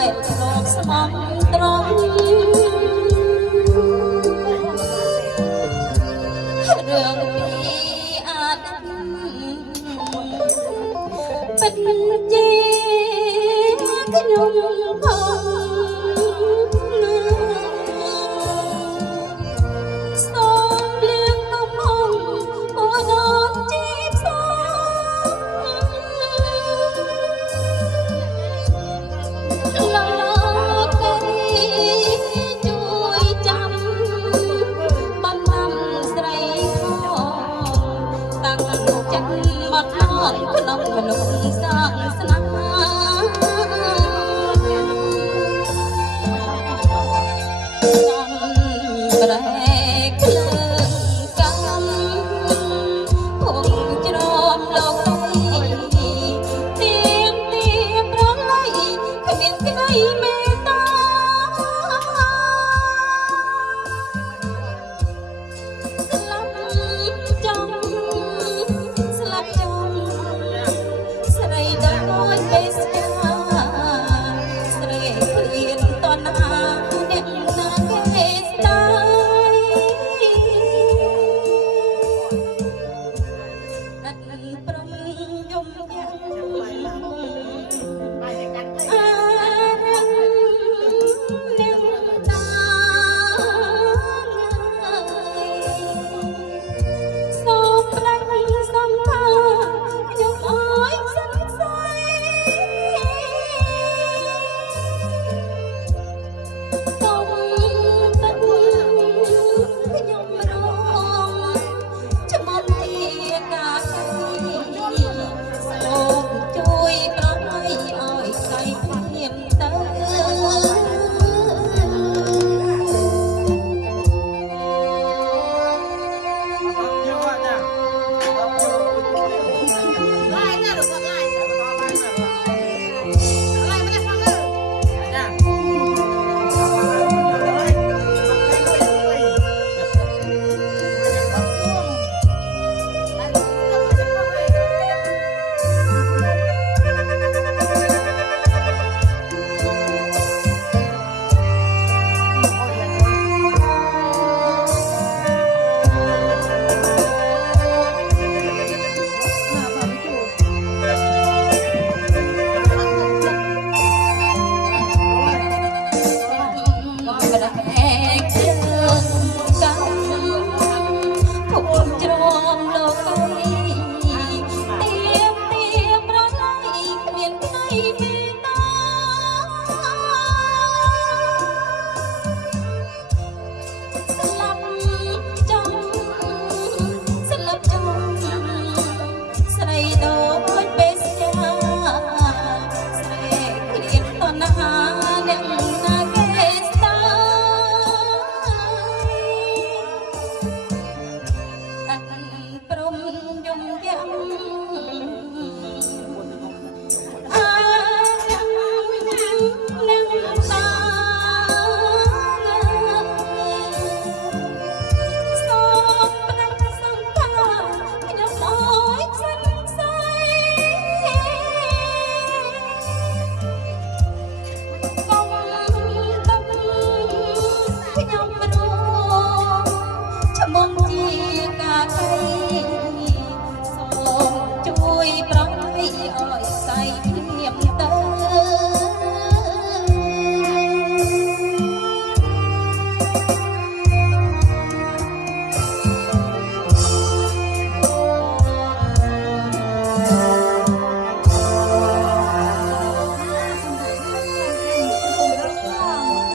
លោកស្មងត្រង់រឿងពីអាណិតពិតជាខ្ញុំផងសូមលៀងមកផងអូនអូនជីបសក្នុងមនុស្សសងស្នាប្រែក្លើកំភុំជ្រមលោកទៀមប្រឡៃគ្មានក្តីមេត្តាស្លាប់ចង់ស្លាប់ចង់ស្រីដូចបេសកាស្រីព្រៀនតណាអ្នកណាគេស្ដាយអត់ព្រមយំយ៉ាងអារឹងនាងតាសូមផ្ដាច់សំថាខ្ញុំអើយសង្ស័យសូមទឹកខ្ញុំរងចំំទីកាកៃសូមជួយប្រណីឲ្យស្រីភ្លាមទៅជួយប្រណីឲ្យស្រីភ្លាមទៅ